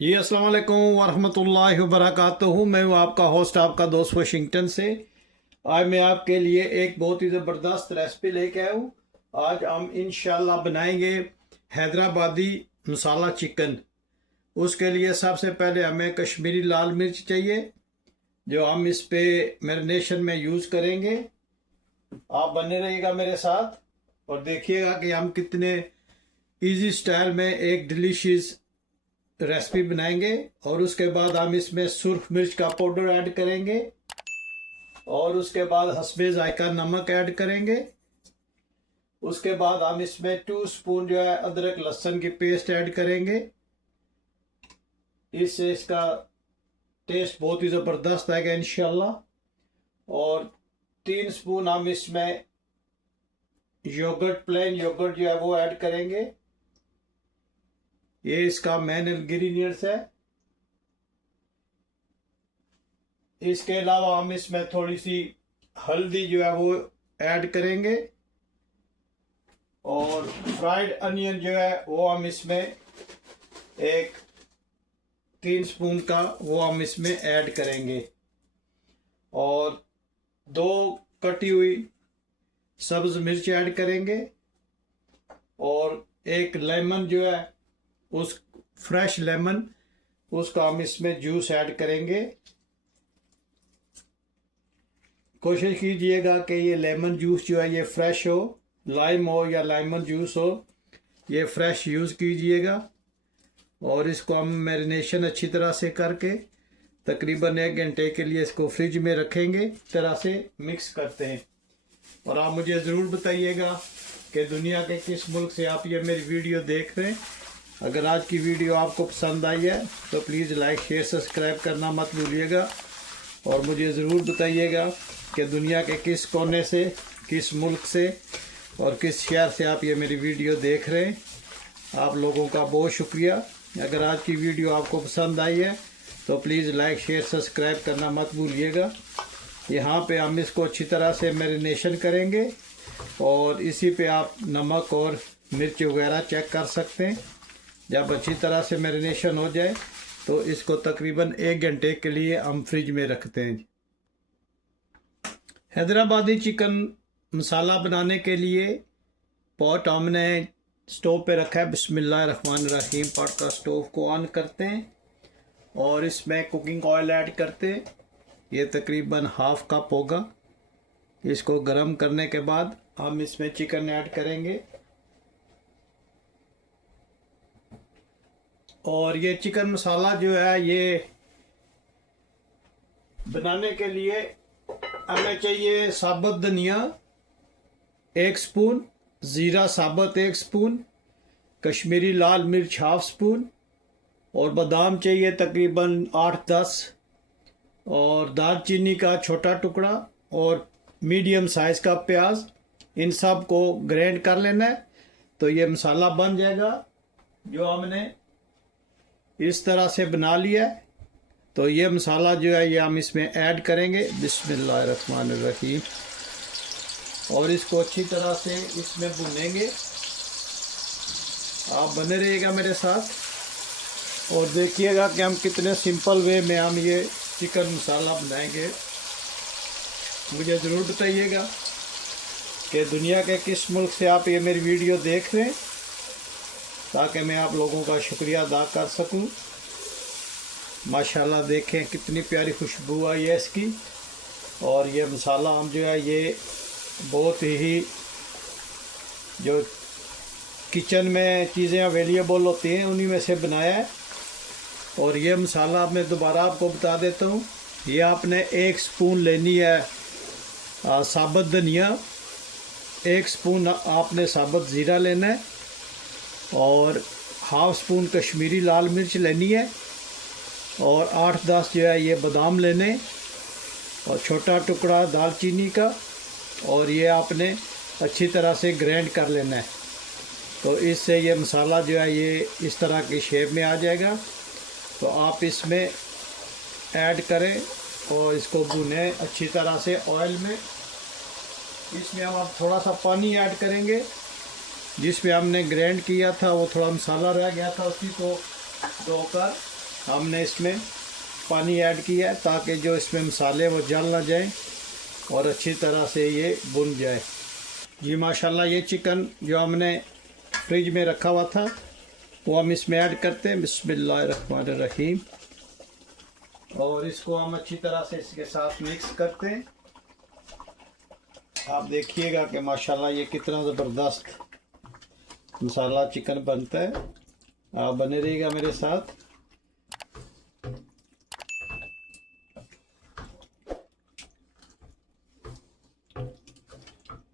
जी अस्सलाम वालेकुम वरहमतुल्लाहि वबरकातुहू। मैं हूँ आपका होस्ट, आपका दोस्त वाशिंगटन से। आज मैं आपके लिए एक बहुत ही ज़बरदस्त रेसिपी लेके आया हूँ। आज हम इंशाल्लाह बनाएंगे हैदराबादी मसाला चिकन। उसके लिए सबसे पहले हमें कश्मीरी लाल मिर्च चाहिए, जो हम इस पे मैरिनेशन में यूज़ करेंगे। आप बने रहिएगा मेरे साथ और देखिएगा कि हम कितने इजी स्टाइल में एक डिलीशियस रेसिपी बनाएंगे। और उसके बाद हम इसमें सुर्ख मिर्च का पाउडर ऐड करेंगे और उसके बाद हस्बे जायका नमक ऐड करेंगे। उसके बाद हम इसमें 2 स्पून जो है अदरक लहसुन की पेस्ट ऐड करेंगे। इससे इसका टेस्ट बहुत ही ज़बरदस्त आएगा इंशाल्लाह। और 3 स्पून हम इसमें योगर्ट, प्लेन योगर्ट जो है वो ऐड करेंगे। ये इसका मेन इंग्रेडिएंट्स है। इसके अलावा हम इसमें थोड़ी सी हल्दी जो है वो ऐड करेंगे और फ्राइड अनियन जो है वो हम इसमें 3 स्पून का वो हम इसमें ऐड करेंगे। और 2 कटी हुई सब्ज मिर्च ऐड करेंगे और एक लेमन जो है उस फ्रेश लेमन उसका हम इसमें जूस ऐड करेंगे। कोशिश कीजिएगा कि ये लेमन जूस जो है ये फ्रेश हो, लाइम हो या लेमन जूस हो, ये फ्रेश यूज़ कीजिएगा। और इसको हम मैरिनेशन अच्छी तरह से करके तकरीबन 1 घंटे के लिए इसको फ्रिज में रखेंगे। इस तरह से मिक्स करते हैं। और आप मुझे ज़रूर बताइएगा कि दुनिया के किस मुल्क से आप ये मेरी वीडियो देख रहे हैं। अगर आज की वीडियो आपको पसंद आई है तो प्लीज़ लाइक शेयर सब्सक्राइब करना मत भूलिएगा। और मुझे ज़रूर बताइएगा कि दुनिया के किस कोने से, किस मुल्क से और किस शहर से आप ये मेरी वीडियो देख रहे हैं। आप लोगों का बहुत शुक्रिया। अगर आज की वीडियो आपको पसंद आई है तो प्लीज़ लाइक शेयर सब्सक्राइब करना मत भूलिएगा। यहाँ पे हम इसको अच्छी तरह से मैरिनेशन करेंगे और इसी पे आप नमक और मिर्च वगैरह चेक कर सकते हैं। जब अच्छी तरह से मैरिनेशन हो जाए तो इसको तकरीबन 1 घंटे के लिए हम फ्रिज में रखते हैं। हैदराबादी चिकन मसाला बनाने के लिए पॉट हमने स्टोव पे रखा है। बिस्मिल्लाहिर्रहमानिर्रहीम। पॉट का स्टोव को ऑन करते हैं और इसमें कुकिंग ऑयल ऐड करते हैं। ये तकरीबन हाफ कप होगा। इसको गर्म करने के बाद हम इसमें चिकन ऐड करेंगे। और ये चिकन मसाला जो है ये बनाने के लिए हमें चाहिए साबुत धनिया 1 स्पून, ज़ीरा साबुत 1 स्पून, कश्मीरी लाल मिर्च हाफ स्पून और बादाम चाहिए तकरीबन 8-10 और दालचीनी का छोटा टुकड़ा और मीडियम साइज़ का प्याज। इन सब को ग्राइंड कर लेना है तो ये मसाला बन जाएगा। जो हमने इस तरह से बना लिया है तो ये मसाला जो है ये हम इसमें ऐड करेंगे। बिस्मिल्लाहिर्रहमानिर्रहीम। और इसको अच्छी तरह से इसमें भूनेंगे। आप बने रहिएगा मेरे साथ और देखिएगा कि हम कितने सिंपल वे में हम ये चिकन मसाला बनाएंगे। मुझे ज़रूर बताइएगा कि दुनिया के किस मुल्क से आप ये मेरी वीडियो देख रहे हैं, ताकि मैं आप लोगों का शुक्रिया अदा कर सकूं। माशाल्लाह देखें कितनी प्यारी खुशबू आई है इसकी। और ये मसाला हम जो है ये बहुत ही जो किचन में चीज़ें अवेलेबल होती हैं उन्हीं में से बनाया है। और ये मसाला मैं दोबारा आपको बता देता हूँ। ये आपने 1 स्पून लेनी है साबुत धनिया, 1 स्पून आपने साबुत ज़ीरा लेना है और हाफ स्पून कश्मीरी लाल मिर्च लेनी है और 8-10 जो है ये बादाम लेने और छोटा टुकड़ा दालचीनी का। और ये आपने अच्छी तरह से ग्राइंड कर लेना है तो इससे ये मसाला जो है ये इस तरह की शेप में आ जाएगा। तो आप इसमें ऐड करें और इसको भुनें अच्छी तरह से ऑयल में। इसमें हम अब थोड़ा सा पानी ऐड करेंगे। जिसमें हमने ग्राइंड किया था वो थोड़ा मसाला रह गया था, उसी को धोकर हमने इसमें पानी ऐड किया है ताकि जो इसमें मसाले वो जल ना जाए और अच्छी तरह से ये भुन जाए। जी माशाल्लाह, ये चिकन जो हमने फ्रिज में रखा हुआ था वो हम इसमें ऐड करते हैं। बिस्मिल्लाहिर्रहमानिर्रहीम। और इसको हम अच्छी तरह से इसके साथ मिक्स करते हैं। आप देखिएगा कि माशाल्लाह ये कितना ज़बरदस्त मसाला चिकन बनता है। आप बने रहिएगा मेरे साथ।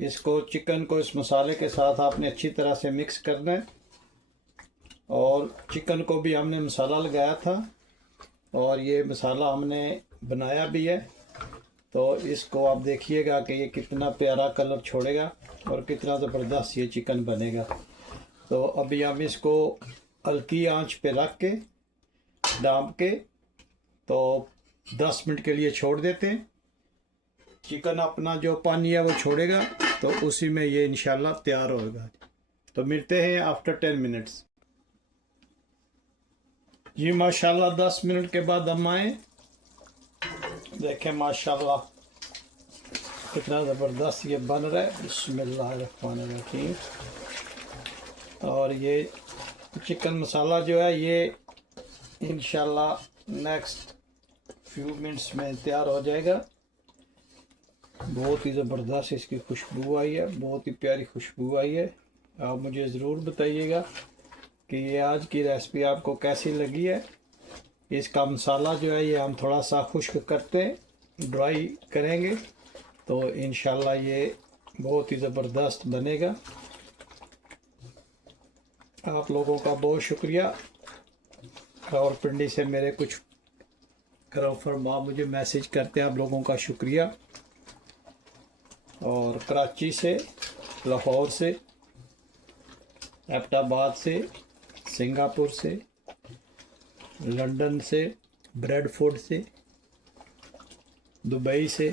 इसको चिकन को इस मसाले के साथ आपने अच्छी तरह से मिक्स करना है। और चिकन को भी हमने मसाला लगाया था और ये मसाला हमने बनाया भी है। तो इसको आप देखिएगा कि ये कितना प्यारा कलर छोड़ेगा और कितना ज़बरदस्त ये चिकन बनेगा। तो अभी हम इसको हल्की आंच पे रख के डांप के तो 10 मिनट के लिए छोड़ देते हैं। चिकन अपना जो पानी है वो छोड़ेगा तो उसी में ये इंशाल्लाह तैयार होगा। तो मिलते हैं आफ्टर 10 मिनट्स। जी माशाल्लाह 10 मिनट के बाद हम आए, देखें माशाल्लाह कितना ज़बरदस्त ये बन रहा है। बिस्मिल्लाहिर्रहमानिर्रहीम। और ये चिकन मसाला जो है ये इंशाल्लाह नेक्स्ट फ्यू मिनट्स में तैयार हो जाएगा। बहुत ही ज़बरदस्त इसकी खुशबू आई है, बहुत ही प्यारी खुशबू आई है। आप मुझे ज़रूर बताइएगा कि ये आज की रेसिपी आपको कैसी लगी है। इसका मसाला जो है ये हम थोड़ा सा खुश्क करते हैं, ड्राई करेंगे तो इंशाल्लाह ये बहुत ही ज़बरदस्त बनेगा। आप लोगों का बहुत शुक्रिया। रावलपिंडी से मेरे कुछ फरमा मुझे मैसेज करते हैं, आप लोगों का शुक्रिया। और कराची से, लाहौर से, एबटाबाद से, सिंगापुर से, लंदन से, ब्रेडफोर्ड से, दुबई से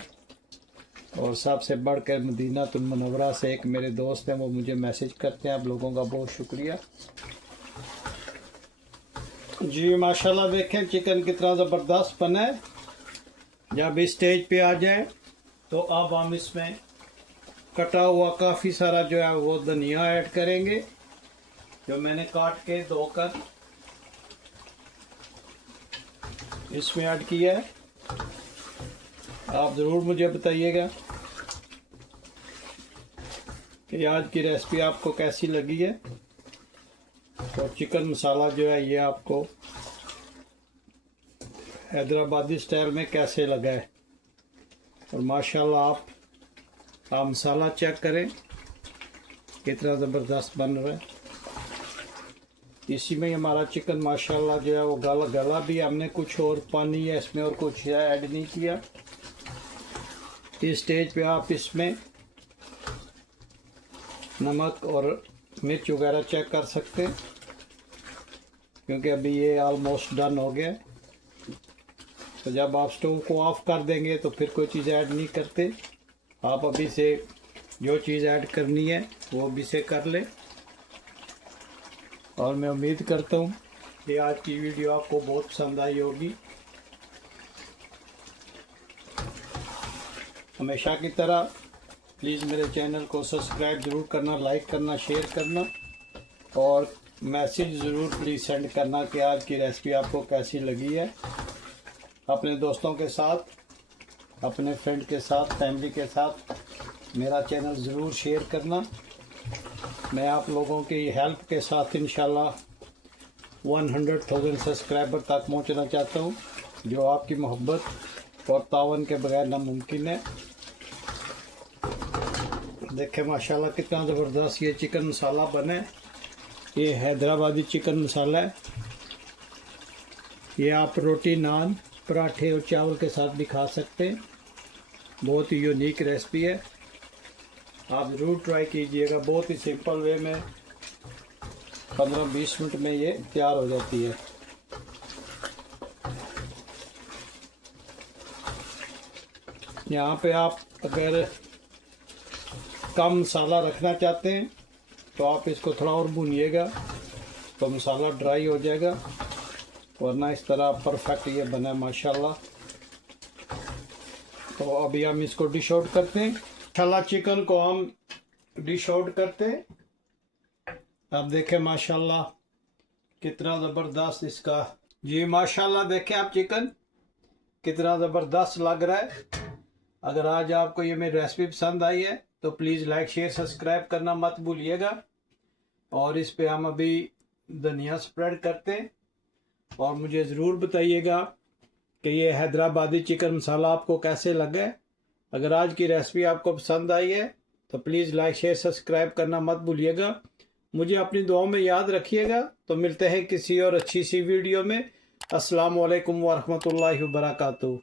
और सबसे बढ़कर मदीना तुल मुनव्वरा से एक मेरे दोस्त हैं, वो मुझे मैसेज करते हैं। आप लोगों का बहुत शुक्रिया। जी माशाल्लाह, देखें चिकन कितना ज़बरदस्त बना है। जब इस स्टेज पे आ जाए तो अब हम इसमें कटा हुआ काफ़ी सारा जो है वो धनिया ऐड करेंगे, जो मैंने काट के धोकर इसमें ऐड किया है। आप ज़रूर मुझे बताइएगा कि आज की रेसिपी आपको कैसी लगी है। तो चिकन मसाला जो है ये आपको हैदराबादी स्टाइल में कैसे लगा है। और माशाल्लाह आप मसाला चेक करें कितना ज़बरदस्त बन रहा है। इसी में हमारा चिकन माशाल्लाह जो है वो गला भी, हमने कुछ और पानी है इसमें और कुछ ऐड नहीं किया। इस स्टेज पे आप इसमें नमक और मिर्च वगैरह चेक कर सकते हैं, क्योंकि अभी ये ऑलमोस्ट डन हो गया। तो जब आप स्टोव को ऑफ कर देंगे तो फिर कोई चीज़ ऐड नहीं करते। आप अभी से जो चीज़ ऐड करनी है वो अभी से कर लें। और मैं उम्मीद करता हूँ कि आज की वीडियो आपको बहुत पसंद आई होगी। हमेशा की तरह प्लीज़ मेरे चैनल को सब्सक्राइब ज़रूर करना, लाइक करना, शेयर करना और मैसेज ज़रूर प्लीज़ सेंड करना कि आज की रेसिपी आपको कैसी लगी है। अपने दोस्तों के साथ, अपने फ्रेंड के साथ, फैमिली के साथ मेरा चैनल ज़रूर शेयर करना। मैं आप लोगों की हेल्प के साथ इंशाल्लाह 100,000 सब्सक्राइबर तक पहुंचना चाहता हूं, जो आपकी मोहब्बत और तावन के बगैर नामुमकिन है। देखें माशाल्लाह कितना ज़बरदस्त ये चिकन मसाला बना है। ये हैदराबादी चिकन मसाला है। ये आप रोटी, नान, पराठे और चावल के साथ भी खा सकते हैं। बहुत ही यूनिक रेसिपी है, आप ज़रूर ट्राई कीजिएगा। बहुत ही सिंपल वे में 15-20 मिनट में ये तैयार हो जाती है। यहाँ पे आप अगर कम मसाला रखना चाहते हैं तो आप इसको थोड़ा और भूनिएगा तो मसाला ड्राई हो जाएगा। वरना इस तरह परफेक्ट ये बना माशाल्लाह। तो अभी हम इसको डिश आउट करते हैं। माशाल्लाह चिकन को हम डिश आउट करते हैं। अब देखें माशाल्लाह कितना ज़बरदस्त इसका जी माशाल्लाह देखें आप चिकन कितना ज़बरदस्त लग रहा है। अगर आज आपको ये मेरी रेसिपी पसंद आई है तो प्लीज़ लाइक शेयर सब्सक्राइब करना मत भूलिएगा। और इस पे हम अभी धनिया स्प्रेड करते हैं। और मुझे ज़रूर बताइएगा कि ये हैदराबादी चिकन मसाला आपको कैसे लगा। अगर आज की रेसिपी आपको पसंद आई है तो प्लीज़ लाइक शेयर सब्सक्राइब करना मत भूलिएगा। मुझे अपनी दुआओं में याद रखिएगा। तो मिलते हैं किसी और अच्छी सी वीडियो में। अस्सलाम वालेकुम व रहमतुल्लाहि व बरकातुहू।